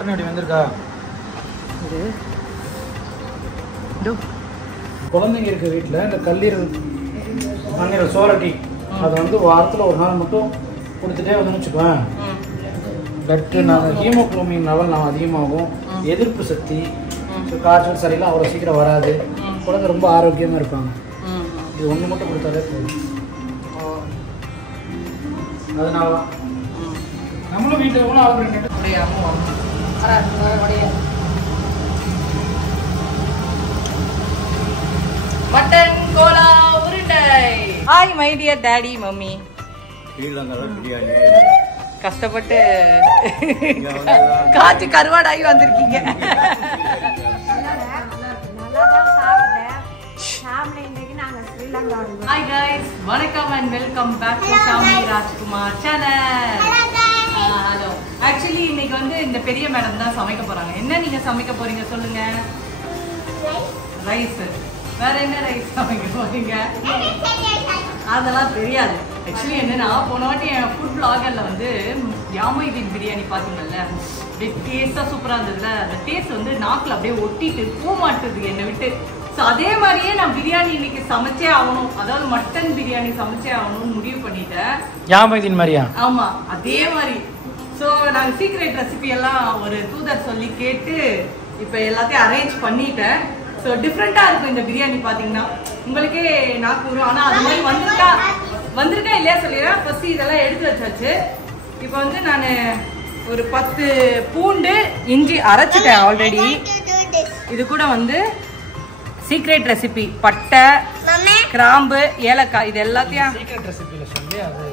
Mutton எப்படி வந்திருக்கா? குழந்தைங்க இருக்க வீட்டில் இந்த கல்லீரல் மண்ணீரல் சோரட்டி அதை வந்து வாரத்தில் ஒரு நாள் மட்டும் கொடுத்துட்டே வந்து வச்சுக்குவேன். பிளட்டு நான் ஹீமோகுளோபின் லெவல் நான் அதிகமாகும், எதிர்ப்பு சக்தி, காய்ச்சல் சரியில்லாம் அவ்வளோ சீக்கிரம் வராது, குழந்தை ரொம்ப ஆரோக்கியமாக இருப்பாங்க. இது ஒன்று மட்டும் கொடுத்தாலே போதும். அதனால தான் நம்மளும் வீட்டில் கூட ஆல்ரெடி மட்டன் கோலா உருண்டை. Hi my dear daddy mummy. Biryani கஷ்டப்பட்டு காய்ச்சி கருவாடாகி வந்திருக்கீங்க. ஹாய் கைஸ், வணக்கம் and welcome back to Shami Rajkumar channel. Hello. Actually இன்னைக்கு வந்து இந்த பெரிய மேடம் தான் சமைக்க போறாங்க. என்ன நீங்க சமைக்க போறீங்க சொல்லுங்க? ரைஸ். வேற என்ன ரைஸ் சமைக்க போறீங்க? அதெல்லாம் தெரியாது. ஆக்சுவலி என்னன்னா போன வாட்டி என் ஃபுட் பிளாகர்ல வந்து யாமொய்தீன் பிரியாணி பாத்தீங்கல்ல, அப்படியே டேஸ்டா சூப்பரா இருந்ததுல. அந்த டேஸ்ட் வந்து நாக்குல அப்படியே ஒட்டிட்டு பூ மாட்டுது என்னை விட்டு. ஸோ அதே மாதிரியே நான் பிரியாணி இன்னைக்கு சமைச்சே ஆகணும், அதாவது மட்டன் பிரியாணி சமைச்சே ஆகணும்னு முடிவு பண்ணிட்டேன். யாமொய்தீன் மாதிரியா? ஆமா, அதே மாதிரி. ஸோ நாங்கள் சீக்ரெட் ரெசிபி எல்லாம் ஒரு தூதர் சொல்லி கேட்டு இப்போ எல்லாத்தையும் அரேஞ்ச் பண்ணிட்டேன். ஸோ டிஃப்ரெண்டா இருக்கும் இந்த பிரியாணி பாத்தீங்கன்னா, உங்களுக்கே நாக்கு வரும். ஆனா அது மாதிரி வந்திருக்கா இல்லையா சொல்லிடுறேன். ஃபர்ஸ்ட் இதெல்லாம் எடுத்து வச்சாச்சு. இப்போ வந்து நான் ஒரு 10 பூண்டு இஞ்சி அரைச்சிட்டேன் ஆல்ரெடி. இது கூட வந்து சீக்ரெட் ரெசிபி பட்டை, கிராம்பு, ஏலக்காய், இது எல்லாத்தையும் சீக்ரெட் ரெசிபியில சொல்லி அது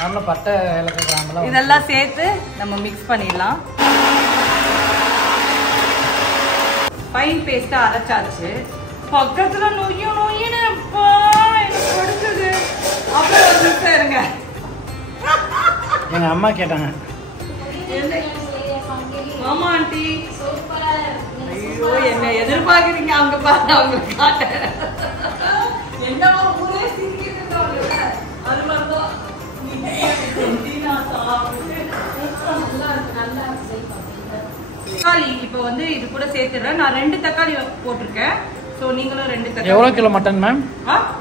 நல்ல பட்டை, ஏலக்காய், கிராம்பெல்லாம் இதெல்லாம் சேர்த்து நம்ம மிக்ஸ் பண்ணிடலாம். ஃபைன் பேஸ்டா அரைச்சாச்சு. பக்கத்துல நொய்யுன்னு எனக்கு படுக்குது. அப்புறம் ஒரு நிமிஷம் இருங்க. எங்க அம்மா கேட்டாங்க. ஆமா ஆண்டி. ஐயோ, என்ன எதிர்பார்க்குறீங்க? அங்க பாருங்க, அவங்களுக்கு காட்டுறேன். என்னவா ஊரே சிரிக்குதுன்னு அது மாதிரிதான். தக்காளி இப்போ வந்து இது கூட சேர்த்துறேன். நான் 2 தக்காளி போட்டிருக்கேன். சோ நீங்களும் 2 தக்காளி. எவ்வளவு கிலோ மட்டன் மேம்?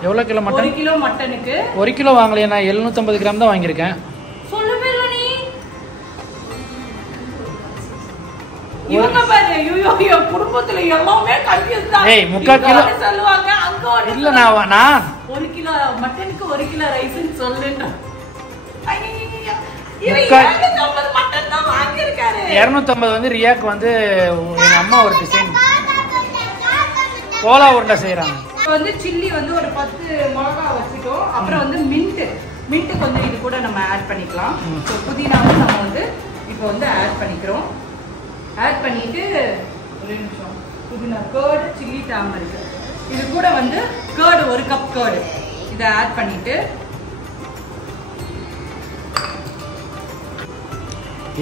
எவ்வளவு கிலோ மட்டன்? 1 கிலோ மட்டனுக்கு 1 கிலோ வாங்கலையே, நான் 750 கிராம் தான் வாங்கியிருக்கேன். சொல்லவே இல்ல நீ. இவங்க பாரு, ஐயோ குடும்பத்துல எல்லாமே கன்ஃபியூஸ் தான். ஏய், 3/4 கிலோ சொல்லுவாங்க, அங்க இல்ல நான் 1 கிலோ மட்டனுக்கு 1 கிலோ ரைஸ்னு சொல்லுங்க. ஐயோ, இவன் 250 மட்டன் தான் வாங்கி இருக்காரு. 250 வந்து ரியாக்கு வந்து எங்க அம்மா ஒரு டிசைன் கோலா உருண்டை செய்யறாங்க. இப்போ வந்து சில்லி வந்து ஒரு 10 மிளகா வச்சுட்டோம். அப்புறம் வந்து மின்ட் கொஞ்சம் இது கூட நம்ம ஆட் பண்ணிக்கலாம். ஸோ புதினாவும் நம்ம வந்து இப்போ வந்து ஆட் பண்ணிக்கிறோம். ஆட் பண்ணிட்டு ஒரு நிமிஷம், புதினா, கேர்டு, சில்லி, டாமரிக், இது கூட வந்து கேர்டு 1 கப் கேர்டு இதை ஆட் பண்ணிட்டு.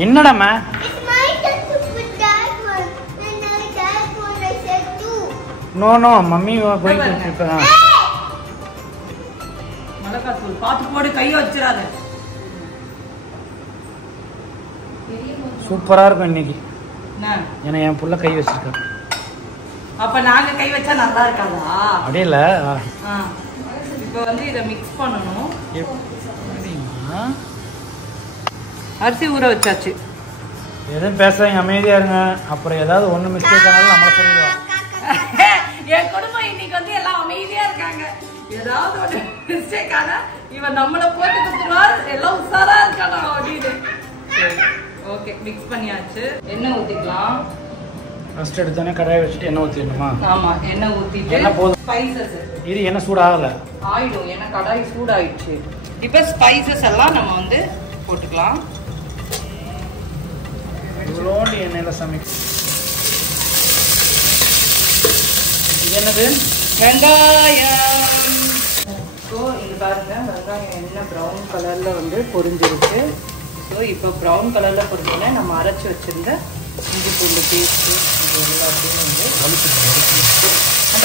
என்னடாமா நோ மம்மி மிளகாத்தூள் பார்த்து போடு, கையை வச்சிடாத. சூப்பரா இருக்கும் இன்னைக்கு. ஏன்னா என் புள்ள கை வச்சிருக்கா. அப்ப நாங்க கை வச்சா நல்லா இருக்காதா? அப்படியே இல்ல. இப்போ வந்து இதை மிக்ஸ் பண்ணணும். அரிசி ஊற வச்சாச்சு. எதுவும் பேசாதீங்க, அமைதியா இருங்க. அப்புறம் ஏதாவது ஒண்ணு மிஸ்டேக் ஆனாலும் நம்மள சொல்லிடுவோம். என் குடும்பம் இன்னைக்கு வந்து எல்லாம் அமைதியா இருக்காங்க. ஏதாவது ஒரு மிஸ்டேக் ஆனா இவன் நம்மள போட்டு கொடுத்துருவார், எல்லாம் உஷாரா இருக்கானா அப்படின்னு. ஓகே, மிக்ஸ் பண்ணியாச்சு. எண்ணெய் ஊத்திக்கலாம். ஃபர்ஸ்ட் எடுத்தோனே கடாயை வச்சுட்டு எண்ணெய் ஊத்திடணுமா? ஆமா, எண்ணெய் ஊத்திட்டு என்ன போதும் ஸ்பைசஸ். இது எண்ணெய் சூடாகல ஆயிடும், ஏன்னா கடாய் சூடாயிடுச்சு. இப்போ ஸ்பைசஸ் எல்லாம் நம்ம வந்து போட்டுக்கலாம். இவ்வளோண்டு எண்ணெயில் சமைக்கும். இது என்னது? வெங்காயம். ஸோ இது பாருங்க, வெங்காயம் என்ன ப்ரௌன் கலரில் வந்து பொரிஞ்சிருக்கு. ஸோ இப்போ ப்ரௌன் கலரில் பொரிஞ்சோடனே நம்ம அரைச்சி வச்சுருந்த இஞ்சி பூண்டு பேஸ்ட்டு இது எல்லாத்தையும் வந்து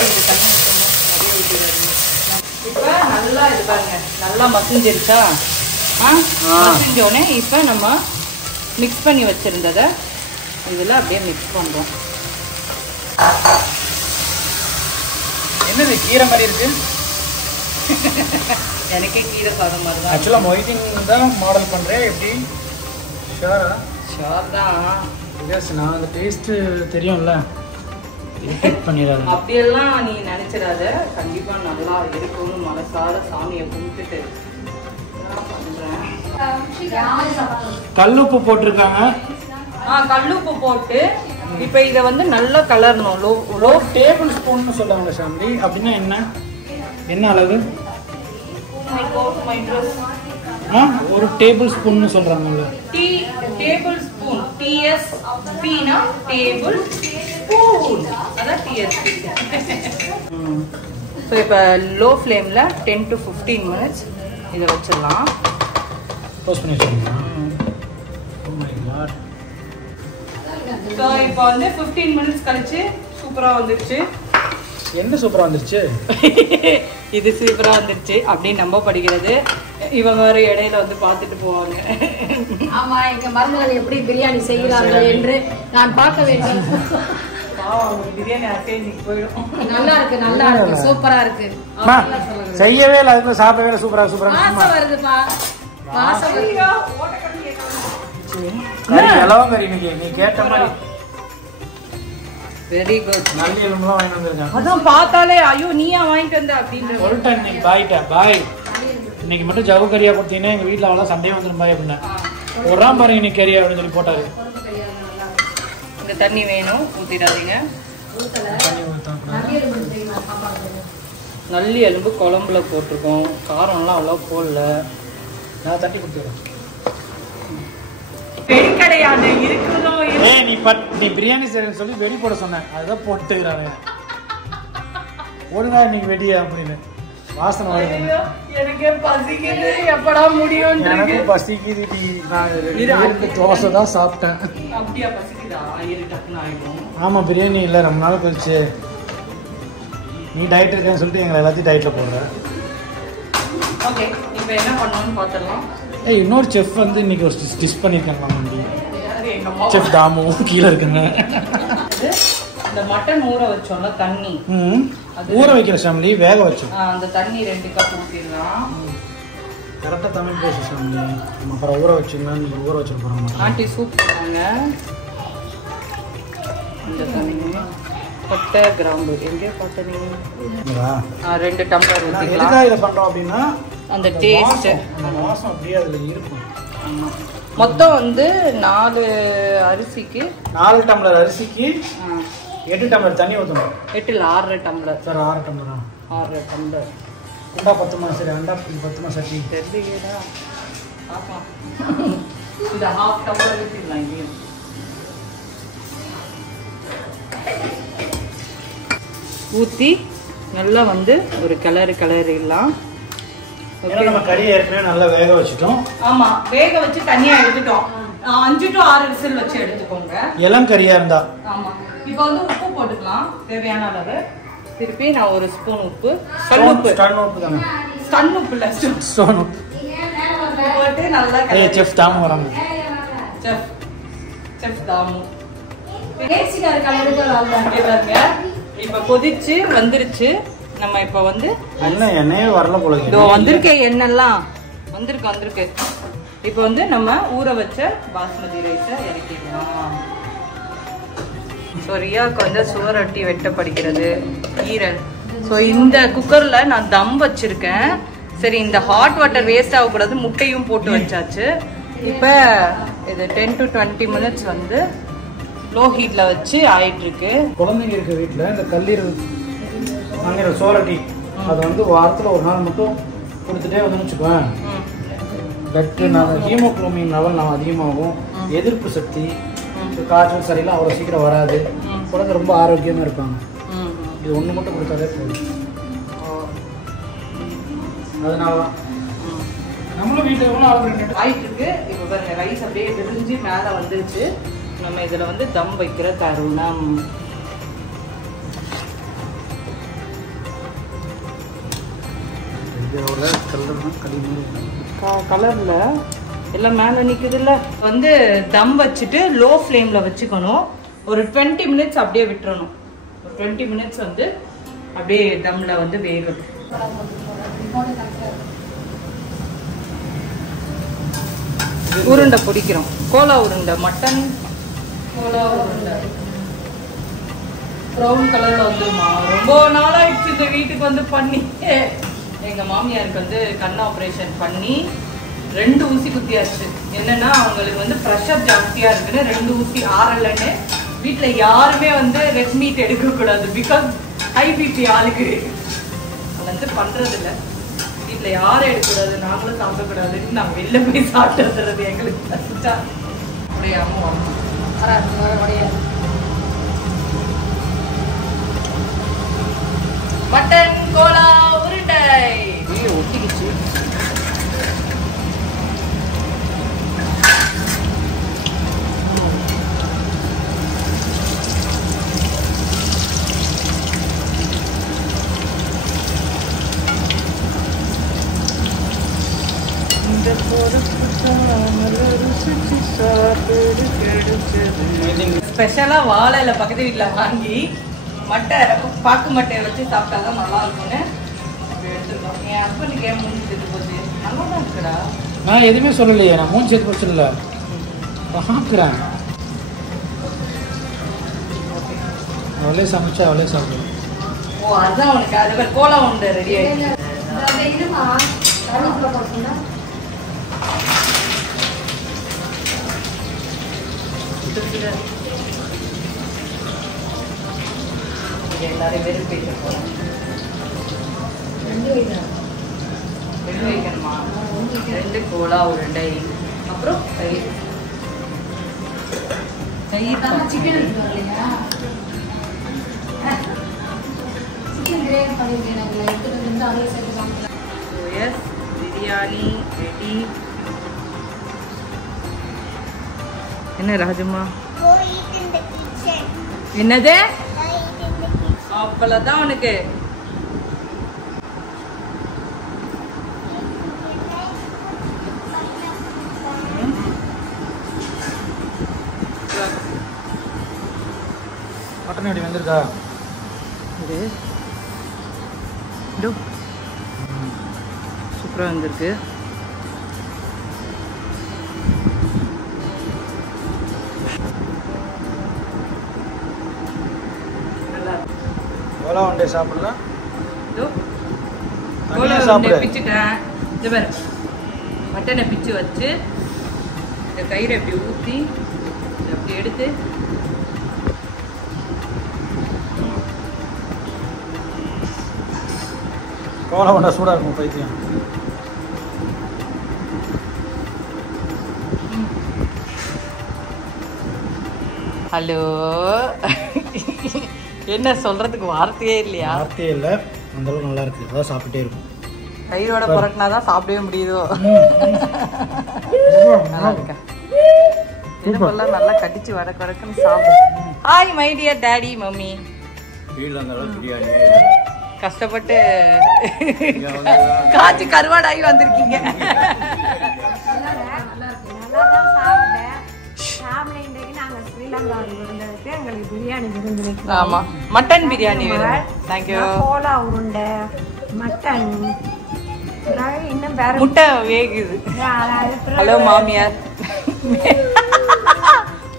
இது தண்ணி ஊற்றணும், நிறைய ஊற்றிடுறது. இப்போ நல்லா இது பாருங்க, நல்லா மசிஞ்சிருச்சா? மசிஞ்சோடனே இப்போ நம்ம மிக்ஸ் பண்ணி வச்சுருந்ததை இதில் அப்படியே மிக்ஸ் பண்ணுறோம். என்னது கீரை மாதிரி இருக்கு? எனக்கே கீரை சாதம் மாதிரி தான். ஆக்சுவலாக மொய்தீன் தான் மாடல் பண்ணுறேன். எப்படி ஷுவரா? ஷுவர் தான். எஸ், நான் அந்த டேஸ்ட்டு தெரியும்ல, ரிப்பீட் பண்ணிடாது. அப்படியெல்லாம் நீ நினச்சிடாத. கண்டிப்பாக நல்லா இருக்கும்னு மனசார சாமியை கும்பிட்டுட்டு பண்ணுறேன். கல்லுப்பு போட்டிருக்காங்க. கல்லுப்பு போட்டு இப்போ இதை வந்து நல்லா கலரணும். லோ டேபிள் ஸ்பூன்னு சொல்லுவாங்க சாமி. அப்படின்னா என்ன அளவு? ஒரு டேபிள் ஸ்பூன்னு சொல்றாங்கல்ல. Tablespoon. டிஎஸ் பீனா டேபிள் ஸ்பூன். அதான் டிஎஸ்பி. ஸோ இப்போ லோ ஃப்ளேமில் 10 to 15 minutes இதை வச்சிடலாம். க்ளோஸ் பண்ணி வச்சுருங்க. ஸோ இப்போ வந்து 15 minutes கழிச்சு சூப்பராக வந்துருச்சு. என்ன சூப்பராக வந்துருச்சு? இது சூப்பராக வந்துருச்சு அப்படின்னு நம்ப படிக்கிறது. இவங்க வேறு இடையில வந்து பார்த்துட்டு போவாங்க. ஆமா, எங்க மருமகள் எப்படி பிரியாணி செய்கிறார்கள் என்று நான் பார்க்க வேண்டும். பிரியாணி அசைஞ்சிக்கு போயிடும். நல்லா இருக்கு, சூப்பரா இருக்கு. செய்யவே இல்லை, அதுக்குள்ள சாப்பிடவே இல்லை. சூப்பரா வாசம் வருதுப்பா, வாசம் வருது. கறி நீ கேட்ட மாதிரி வெரி குட். நல்ல எலும்புலாம் வாங்கிட்டு வந்திருக்காங்க. அதான் பார்த்தாலே ஐயோ நீயா வாங்கிட்டு வந்த அப்படின்னு சொல்லிட்டேன். இன்னைக்கு பாய் இன்னைக்கு மட்டும் ஜவு கறியா கொடுத்தீங்கன்னா எங்க வீட்டுல அவ்வளோ சண்டையே வந்துடும் பாய் அப்படின்னா. ஒரு பாருங்க இன்னைக்கு கறியா அப்படின்னு சொல்லி போட்டாரு. இந்த தண்ணி வேணும், ஊத்திடாதீங்க. நல்லி எலும்பு குழம்புல போட்டிருக்கோம். காரம்லாம் அவ்வளோ போடல. நான் தட்டி கொடுத்துறேன். வெடி கிடையாது இருக்கிறதோ. நீ பிரியாணி செய்யறேன்னு சொல்லி வெடி போட சொன்னேன், அதுதான் போட்டுக்கிறாங்க. ஒழுங்கா இன்னைக்கு வெடியா அப்படின்னு வாசனை வருது. எனக்கே பசிக்குது, எப்படா முடியும்? எனக்கு பசிக்குது. நான் தோசை தான் சாப்பிட்டேன். அப்படியா பசிக்குதா? டக்குன்னு ஆயிடும். ஆமா, பிரியாணி இல்லை ரொம்ப நாள் கழிச்சு. நீ டயட் இருக்கேன்னு சொல்லிட்டு எங்களை எல்லாத்தையும் டயட்ல போடுற. ஓகே, இப்போ என்ன பண்ணணும்னு பார்த்துடலாம். இன்னொரு செஃப் வந்து இன்னைக்கு ஒரு டிஷ் பண்ணியிருக்காங்க. செஃப் தாமு கீழே இருக்குங்க. இந்த மட்டன் ஊற வச்சோம்ல தண்ணி, ஊற வைக்கிற சாமி வேக வச்சோம். அந்த தண்ணி 2 கப் ஊற்றிடலாம். கரெக்டாக தமிழ் பேச சாமி. அப்புறம் ஊற வச்சிங்கன்னா நீங்கள் ஊற வச்சுட்டு போகிறாங்க. ஆண்டி சூப் போடுறாங்க. இந்த தண்ணி பட்டை கிராம்பு எங்கே பார்த்தீங்க? 2 டம்ளர் ஊற்றிக்கலாம். எதுக்காக இதை பண்ணுறோம் அப்படின்னா அந்த டேஸ்ட், அந்த வாசம் அப்படியே அதில் இருக்கும். மொத்தம் வந்து 4 அரிசிக்கு 4 டம்ளர் அரிசிக்கு 8 டம்ளர் தண்ணி ஊற்றணும். 8 இல்ல 6 டம்ளர். சார் 6 டம்ளரா? 6 டம்ளர். குண்டா 10 சரி, அண்டா 10 சட்டி தெரியலடா. ஆமா, இந்த 1/2 டம்ளர் ஊற்றிடலாம். இங்கேயும் ஊற்றி நல்லா வந்து ஒரு கிளறிடலாம். நம்ம கறியை ஏற்கனவே நல்லா வேக வச்சுட்டோம். ஆமா, வேக வச்சு தனியா எடுத்துட்டோம். 5 to 6 விசில் வச்சு எடுத்துக்கோங்க. இளம் கறியா இருந்தா. ஆமா, இப்போ வந்து உப்பு போட்டுக்கலாம் தேவையான அளவு. திருப்பி நான் 1 ஸ்பூன் உப்பு, ஸ்டோன் உப்பு தானே, ஸ்டன் உப்பு இல்ல, ஸ்டோன் உப்பு போட்டு நல்லா செஃப் தாமு வராங்க. செஃப் தாமு இப்ப கொதிச்சு வந்துருச்சு. நம்ம இப்ப வந்து எண்ணெயே வரல போல. வந்திருக்கே, எண்ணெல்லாம் வந்திருக்கு. இப்ப வந்து நம்ம ஊற வச்ச பாஸ்மதி ரைஸை இறக்கிடலாம். ஸோ ரியாவுக்கு வந்து சுவரொட்டி வெட்டப்படுகிறது, ஈரல். ஸோ இந்த குக்கர்ல நான் தம் வச்சிருக்கேன். சரி, இந்த ஹாட் வாட்டர் வேஸ்ட் ஆகக்கூடாது, முட்டையும் போட்டு வச்சாச்சு. இப்போ இது 10 to 20 minutes வந்து லோ ஹீட்ல வச்சு ஆயிட்டு இருக்கு. குழந்தைங்க இருக்க வீட்டில் இந்த கல்லீரல் வாங்குற சோரட்டி அதை வந்து வாரத்தில் ஒரு நாள் மட்டும் கொடுத்துட்டே வந்து வச்சுக்குவேன். பிளட் ஹீமோகுளோபின் லெவல் நான் அதிகமாகும். எதிர்ப்பு சக்தி, காய்ச்சல் சரியில்லாம் அவ்வளோ சீக்கிரம் வராது. குழந்தை ரொம்ப ஆரோக்கியமாக இருப்பாங்க. இது ஒன்று மட்டும் கொடுத்தாலே போதும். அதனால தான் நம்மளும் வீட்டில் எவ்வளோ ஆயிட்டு இருக்கு. இப்போ பாருங்க, ரைஸ் அப்படியே விரிஞ்சு மேலே வந்துருச்சு. நம்ம இதில் வந்து தம் வைக்கிற தருணம். கலரில் எல்லாம் மேலே நிற்குது இல்லை வந்து தம் வச்சுட்டு லோ ஃப்ளேமில் வச்சுக்கணும். ஒரு 20 மினிட்ஸ் அப்படியே விட்டுறணும். ஒரு 20 மினிட்ஸ் வந்து அப்படியே தம்மில் வந்து வேகணும். உருண்டை பிடிக்கிறோம். கோலா உருண்டை, மட்டன் கோலா உருண்டை ப்ரௌன் கலர்ல வந்துருமா. ரொம்ப நாளாயிடுச்சு இந்த வீட்டுக்கு வந்து பண்ணி. எங்க மாமியாருக்கு வந்து கண் ஆப்ரேஷன் பண்ணி 2 ஊசி குத்தியாச்சு. என்னன்னா அவங்களுக்கு வந்து ப்ரெஷர் ஜாஸ்தியா இருக்குன்னு 2 ஊசி ஆறலன்னு வீட்டுல யாருமே வந்து ரெட் மீட் எடுக்க கூடாது. பிகாஸ் ஹை பிபி ஆளுக்கு வந்து பண்றது இல்லை. வீட்டுல யாரும் எடுக்கக்கூடாது, நாங்களும் சாப்பிடக்கூடாதுன்னு நான் வெளில போய் சாப்பிட்டு வந்துடுறது. எங்களுக்கு கஷ்டா உடையாம வரணும். மட்டன் கோலா உருண்டை ஒட்டிக்கிச்சு. ஸ்பெஷலா வாழையில பக்கத்து வீட்டுல வாங்கி மட்டை பாக்கு மட்டையை வச்சு சாப்பிட்டாதான் நல்லா இருக்கும்னு எடுத்துருக்கோம். என் ஹஸ்பண்டுக்கு ஏன் மூஞ்சி செத்து போச்சு? நல்லா தான் இருக்குடா. நான் எதுவுமே சொல்லலையே, நான் மூஞ்சி செத்து போச்சு இல்லை பார்க்குறேன். அவளே சமைச்சா அவளே சாப்பிடுவேன். ஓ அதுதான் உனக்கு அது கோலா உண்டு ரெடி ஆயிடுச்சு. எல்லாரும் வெறும் பேச போறோம். 2 வைக்கணுமா? 2 கோலா உருண்டை, அப்புறம் தயிர். சிக்கன் இல்லையா? சிக்கன் கிரேவி பண்ணிருக்கேன். எடுத்துட்டு வந்து அதே சேர்த்து சாப்பிடலாம். Yes, biryani ready. என்ன ராஜம்மா? என்னது? அப்பளதான் உனக்கு. மட்டன் எப்படி வந்திருக்கா? இது சூப்பராக வந்திருக்கு. கோலா உருண்டை சாப்பிடலாம். கோலா உருண்டை பிச்சுட்டேன். இது பாரு, மட்டனை பிச்சு வச்சு இந்த தயிரை இப்படி ஊற்றி அப்படி எடுத்து கோலா உருண்டை சூடாக இருக்கும் பைத்தியம். ஹலோ, என்ன சொல்றதுக்கு வார்த்தையே இல்லையா? வார்த்தையே இல்லை, அந்த அளவுக்கு நல்லா இருக்கு. அதான் சாப்பிட்டே இருக்கும். தயிரோட புரட்டினாதான் சாப்பிடவே முடியுதோ. நல்லா இருக்கா? திருப்பெல்லாம் நல்லா கடிச்சு வடக்கு வடக்குன்னு சாப்பிடும். Hi my dear daddy mummy. ஸ்ரீலங்காவில் பிரியாணி கஷ்டப்பட்டு காய்ச்சி கருவாடாகி வந்திருக்கீங்க. ஆமா, மட்டன் பிரியாணி வேணும். தேங்க்யூ. கோலா உருண்டை, மட்டன், இன்னும் வேற முட்டை வேகுது. ஹலோ மாமியார்.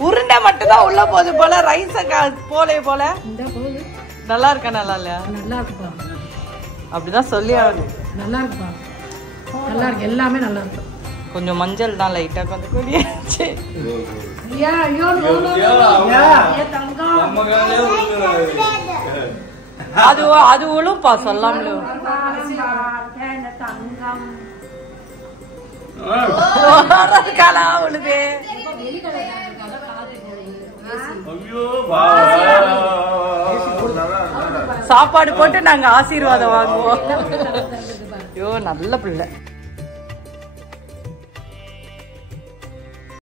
உருண்டை மட்டும் தான் உள்ள போகுது போல, ரைஸ் போல நல்லா இருக்கா? நல்லா இல்லையா? நல்லா இருக்குப்பா. அப்படிதான் சொல்லி ஆகுது. நல்லா இருக்குப்பா, நல்லா இருக்கு, எல்லாமே நல்லா இருக்கு. கொஞ்சம் மஞ்சள் தான் லைட்டா கொஞ்சம் கூடியாச்சு. அது உழுப்பா சொல்லாமல. உழுது சாப்பாடு போட்டு நாங்க ஆசீர்வாதம் வாங்குவோம். ஐயோ நல்ல பிள்ளை.